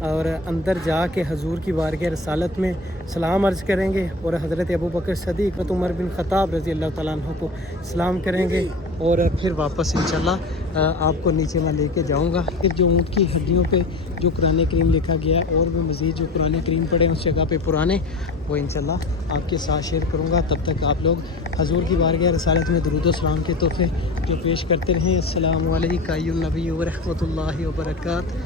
اور اندر جا کے حضور کی بارگاہ رسالت میں سلام عرض کریں گے اور حضرت ابو بکر صدیق حضرت عمر بن خطاب رضی اللہ تعالیٰ عنہ کو سلام کریں گے، اور پھر واپس انشاءاللہ آپ کو نیچے میں لے کے جاؤں گا۔ پھر جو اونٹ کی ہڈیوں پہ جو قرآن کریم لکھا گیا ہے اور بھی مزید جو قرآن کریم پڑھے ہیں اس جگہ پہ پرانے، وہ انشاءاللہ آپ کے ساتھ شیئر کروں گا۔ تب تک آپ لوگ حضور کی بارگاہ رسالت میں درود و سلام کے تحفے جو پیش کرتے رہیں۔ السلام علیکم ایھا النبی ورحمۃ اللہ وبرکاتہ،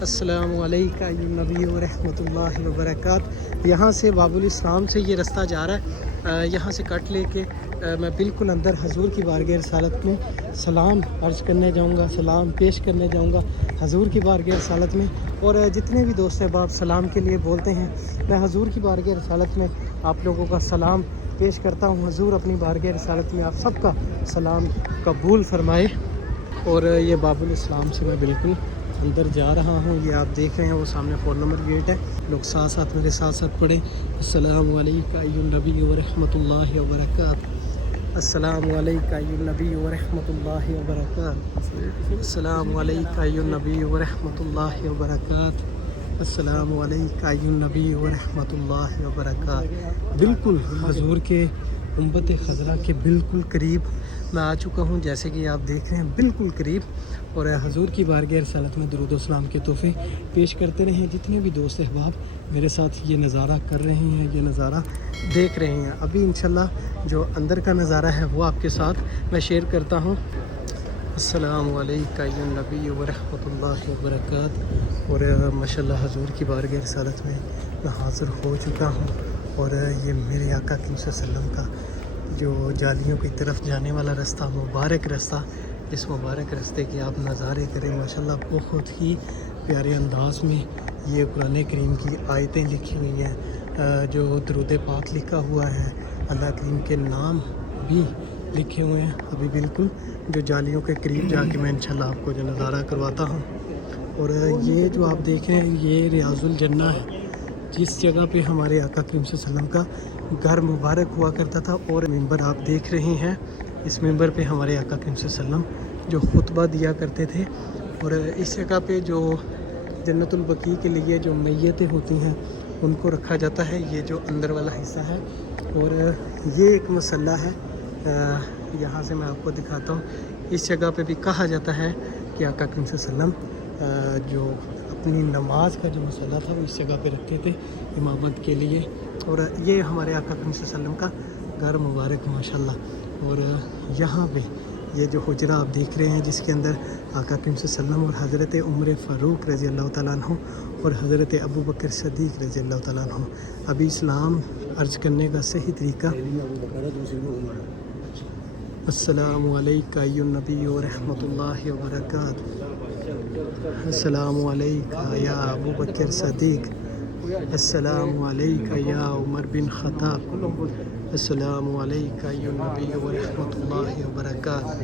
السلام علیکم ایھا النبی ورحمۃ اللہ وبرکاتہ۔ یہاں سے باب الاسلام سے یہ رستہ جا رہا ہے، یہاں سے کٹ لے کے میں بالکل اندر حضور کی بارگاہ رسالت میں سلام عرض کرنے جاؤں گا، سلام پیش کرنے جاؤں گا حضور کی بارگاہ رسالت میں۔ اور جتنے بھی دوست احباب سلام کے لیے بولتے ہیں، میں حضور کی بارگاہ رسالت میں آپ لوگوں کا سلام پیش کرتا ہوں۔ حضور اپنی بارگاہ رسالت میں آپ سب کا سلام قبول فرمائے۔ اور یہ باب الاسلام سے میں بالکل اندر جا رہا ہوں، یہ آپ دیکھ رہے ہیں وہ سامنے 4 نمبر گیٹ ہے۔ لوگ ساتھ ساتھ میرے ساتھ ساتھ پڑھیں۔ السلام علیکم ایھا النبی ورحمۃ اللہ وبرکاتہ، السلام علیکم ایھا النبی ورحمۃ اللہ وبرکاتہ، السلام علیکم ایھا النبی ورحمۃ اللہ وبرکاتہ، السلام علیکم ایھا النبی ورحمۃ اللہ وبرکاتہ۔ بالکل حضور کے امت خضرا کے بالکل قریب میں آ چکا ہوں، جیسے کہ آپ دیکھ رہے ہیں بالکل قریب۔ اور حضور کی بارگاہ رسالت میں درود و سلام کے تحفے پیش کرتے رہیں۔ جتنے بھی دوست احباب میرے ساتھ یہ نظارہ کر رہے ہیں، یہ نظارہ دیکھ رہے ہیں، ابھی انشاءاللہ جو اندر کا نظارہ ہے وہ آپ کے ساتھ میں شیئر کرتا ہوں۔ السلام علیکم ایھا النبی ورحمۃ اللہ وبرکاتہ۔ اور ماشاءاللہ حضور کی بارگاہ رسالت میں حاضر ہو چکا ہوں، اور یہ میرے آقا صلی اللہ علیہ وسلم کا جو جالیوں کی طرف جانے والا رستہ، مبارک رستہ، اس مبارک رستے کے آپ نظارے کریں۔ ماشاءاللہ بہت ہی پیارے انداز میں یہ قرآن کریم کی آیتیں لکھی ہوئی ہیں، جو درود پاک لکھا ہوا ہے، اللہ کریم کے نام بھی لکھے ہوئے ہیں۔ ابھی بالکل جو جالیوں کے قریب جا کے میں انشاءاللہ آپ کو جو نظارہ کرواتا ہوں۔ اور یہ جو آپ دیکھ رہے ہیں یہ ریاض الجنہ ہے، جس جگہ پہ ہمارے آقا کریم صلی اللہ علیہ وسلم کا گھر مبارک ہوا کرتا تھا۔ اور ممبر آپ دیکھ رہے ہیں، اس ممبر پہ ہمارے آقا کریم صلی اللہ علیہ وسلم جو خطبہ دیا کرتے تھے۔ اور اس جگہ پہ جو جنت البقیع کے لیے جو میتیں ہوتی ہیں ان کو رکھا جاتا ہے، یہ جو اندر والا حصہ ہے۔ اور یہ ایک مسئلہ ہے، یہاں سے میں آپ کو دکھاتا ہوں۔ اس جگہ پہ بھی کہا جاتا ہے کہ آقا کریم صلی اللہ علیہ وسلم جو اپنی نماز کا جو مسئلہ تھا وہ اس جگہ پہ رکھتے تھے امامت کے لیے۔ اور یہ ہمارے آقا کریم صلی اللہ علیہ وسلم کا گھر مبارک ماشاءاللہ۔ اور یہاں پہ یہ جو حجرہ آپ دیکھ رہے ہیں جس کے اندر آقا کریم صلی اللہ علیہ وسلم اور حضرت عمر فاروق رضی اللہ تعالیٰ عنہ اور حضرت ابو بکر صدیق رضی اللہ تعالیٰ عنہ، ابھی اسلام عرض کرنے کا صحیح طریقہ۔ السلام علیکم ایھا النبی ورحمۃ اللہ وبرکاتہ، السلام علیکم یا ابو بکر صدیق، السلام علیکم یا عمر بن خطاب، السلام علیکم ایھا النبی ورحمۃ اللہ وبرکاتہ،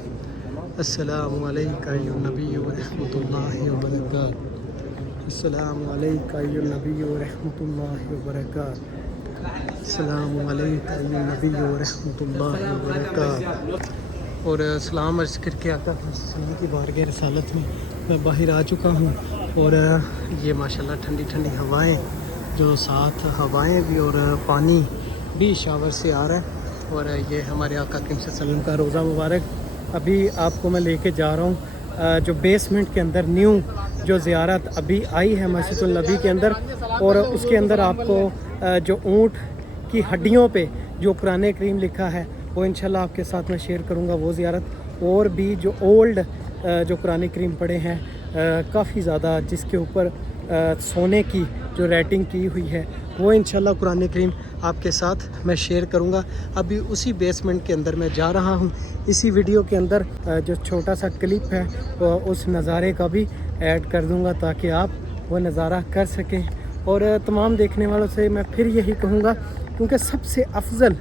السلام علیکم ایھا النبی ورحمۃ اللہ وبرکاتہ، السلام علیکم ایھا النبی ورحمۃ اللہ وبرکاتہ، السلام علیکم ایھا النبی ورحمۃ اللہ وبرکاتہ۔ اور سلام عرض کر کے آقا صلی اللہ علیہ وسلم کی بارگاہ رسالت میں باہر آ چکا ہوں۔ اور یہ ماشاءاللہ ٹھنڈی ٹھنڈی ہوائیں، جو ساتھ ہوائیں بھی اور پانی بھی شاور سے آ رہا ہے۔ اور یہ ہمارے آقا کریم صلی اللہ علیہ وسلم کا روضہ مبارک ابھی آپ کو میں لے کے جا رہا ہوں، جو بیسمنٹ کے اندر نیو جو زیارت ابھی آئی ہے مسجد النبی کے اندر، اور اس کے اندر آپ کو جو اونٹ کی ہڈیوں پہ جو قرآن کریم لکھا ہے وہ انشاءاللہ آپ کے ساتھ میں شیئر کروں گا وہ زیارت۔ اور بھی جو اولڈ جو قرآن کریم پڑھے ہیں کافی زیادہ، جس کے اوپر سونے کی جو ریٹنگ کی ہوئی ہے وہ انشاءاللہ قرآن کریم آپ کے ساتھ میں شیئر کروں گا۔ ابھی اسی بیسمنٹ کے اندر میں جا رہا ہوں، اسی ویڈیو کے اندر جو چھوٹا سا کلپ ہے اس نظارے کا بھی ایڈ کر دوں گا تاکہ آپ وہ نظارہ کر سکیں۔ اور تمام دیکھنے والوں سے میں پھر یہی کہوں گا، کیونکہ سب سے افضل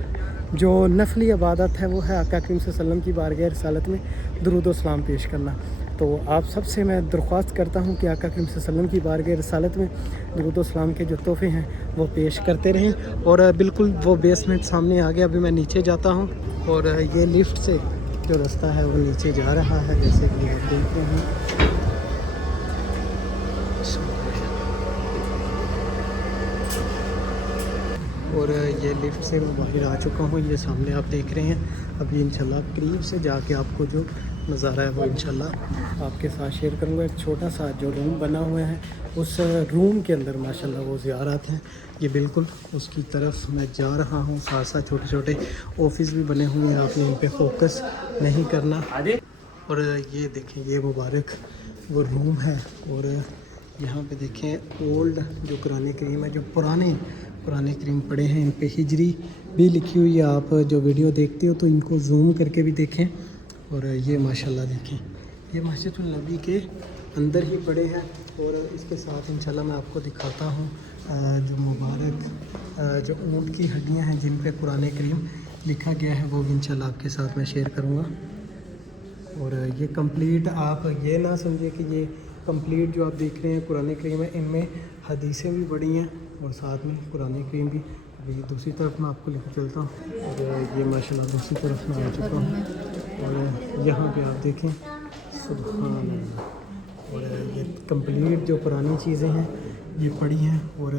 جو نفلی عبادت ہے وہ ہے آقا کریم صلی اللہ علیہ وسلم کی بارگاہ رسالت میں درود و سلام پیش کرنا۔ تو آپ سب سے میں درخواست کرتا ہوں کہ آقا کریم صلی اللہ علیہ وسلم کی بارگاہ رسالت میں درود و سلام کے جو تحفے ہیں وہ پیش کرتے رہیں۔ اور بالکل وہ بیسمنٹ سامنے آ گیا، ابھی میں نیچے جاتا ہوں، اور یہ لفٹ سے جو رستہ ہے وہ نیچے جا رہا ہے، جیسے کہ آپ دیکھ رہے ہیں۔ اور یہ لفٹ سے میں باہر آ چکا ہوں. یہ سامنے آپ دیکھ رہے ہیں. ابھی انشاءاللہ قریب سے جا کے آپ کو جو نظارہ ہے وہ انشاءاللہ آپ کے ساتھ شیئر کروں گا. ایک چھوٹا سا جو روم بنا ہوا ہے اس روم کے اندر ماشاءاللہ وہ زیارت ہیں. یہ بالکل اس کی طرف میں جا رہا ہوں. ساتھ ساتھ چھوٹے چھوٹے آفس بھی بنے ہوئے ہیں. آپ نے ان پہ فوکس نہیں کرنا. اور یہ دیکھیں یہ مبارک وہ روم ہے. اور یہاں پہ دیکھیں اولڈ جو قرآن کریم ہے, جو پرانے قرآن کریم پڑھے ہیں, ان پہ ہجری بھی لکھی ہوئی ہے. آپ جو ویڈیو دیکھتے ہو تو ان کو زوم کر کے بھی دیکھیں. اور یہ ماشاءاللہ دیکھیں یہ مسجد النبی کے اندر ہی پڑے ہیں. اور اس کے ساتھ انشاءاللہ میں آپ کو دکھاتا ہوں جو مبارک جو اونٹ کی ہڈیاں ہیں جن پہ قرآن کریم لکھا گیا ہے, وہ بھی انشاءاللہ آپ کے ساتھ میں شیئر کروں گا. اور یہ کمپلیٹ آپ یہ نہ سمجھیں کہ یہ کمپلیٹ جو آپ دیکھ رہے ہیں قرآن کریم ہے, ان میں حدیثیں بھی پڑھی ہیں اور ساتھ میں قرآن کریم بھی. ابھی دوسری طرف میں آپ کو لے کے چلتا ہوں. اور یہ ماشاءاللہ دوسری طرف میں آ چکا ہوں. اور یہاں پہ آپ دیکھیں سبحان اللہ. اور یہ کمپلیٹ جو پرانی چیزیں ہیں یہ پڑھی ہیں. اور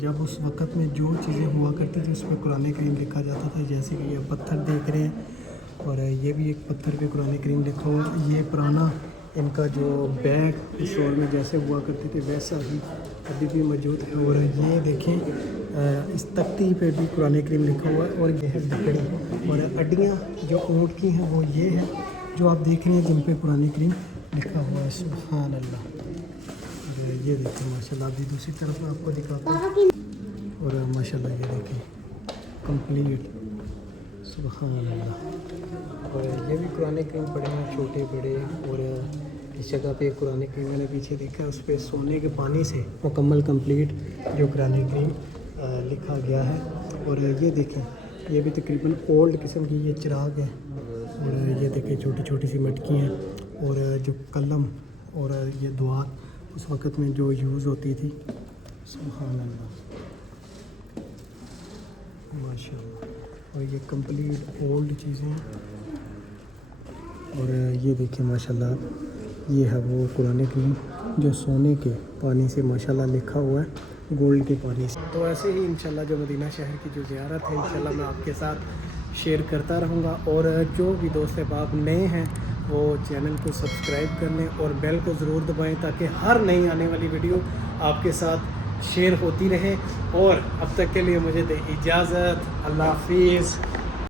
جب اس وقت میں جو چیزیں ہوا کرتی تھی اس پہ قرآن کریم لکھا جاتا تھا, جیسے کہ یہ پتھر دیکھ رہے ہیں. اور یہ بھی ایک پتھر پہ قرآن کریم لکھا ہوا. یہ پرانا ان کا جو بیگ اس دور میں جیسے ہوا کرتے تھے ویسا ہی ابھی بھی موجود ہے. اور یہ دیکھیں اس تختی پہ بھی قرآن کریم لکھا ہوا ہے. اور یہ ہے لکڑی. اور ہڈیاں جو اونٹ کی ہیں وہ یہ ہے جو آپ دیکھ رہے ہیں جن پہ قرآن کریم لکھا ہوا ہے. سبحان اللہ. اور یہ دیکھیں ماشاءاللہ ابھی دوسری طرف میں آپ کو دکھاتا ہوں. اور ماشاءاللہ یہ دیکھیں کمپلیٹ سبحان اللہ. اور یہ بھی قرآن کریم پڑھے ہیں چھوٹے بڑے. اور اس جگہ پہ قرآن کریم میں نے پیچھے دیکھا ہے اس پہ سونے کے پانی سے مکمل کمپلیٹ جو قرآن کریم لکھا گیا ہے. اور یہ دیکھیں یہ بھی تقریباً اولڈ قسم کی یہ چراغ ہے. اور یہ دیکھیں چھوٹی چھوٹی سی مٹکی ہیں. اور جو قلم اور یہ دعات اس وقت میں جو یوز ہوتی تھی. سبحان اللہ ماشاء اللہ. اور یہ کمپلیٹ اولڈ چیزیں ہیں. اور یہ دیکھیں ماشاءاللہ یہ ہے وہ قرآن کریم جو سونے کے پانی سے ماشاءاللہ لکھا ہوا ہے, گولڈ کے پانی سے. تو ایسے ہی انشاءاللہ جو مدینہ شہر کی جو زیارت ہے انشاءاللہ میں آپ کے ساتھ شیئر کرتا رہوں گا. اور جو بھی دوست احباب نئے ہیں وہ چینل کو سبسکرائب کر لیں اور بیل کو ضرور دبائیں تاکہ ہر نئی آنے والی ویڈیو آپ کے ساتھ شیئر ہوتی رہے. اور اب تک کے لیے مجھے دے اجازت. اللہ حافظ.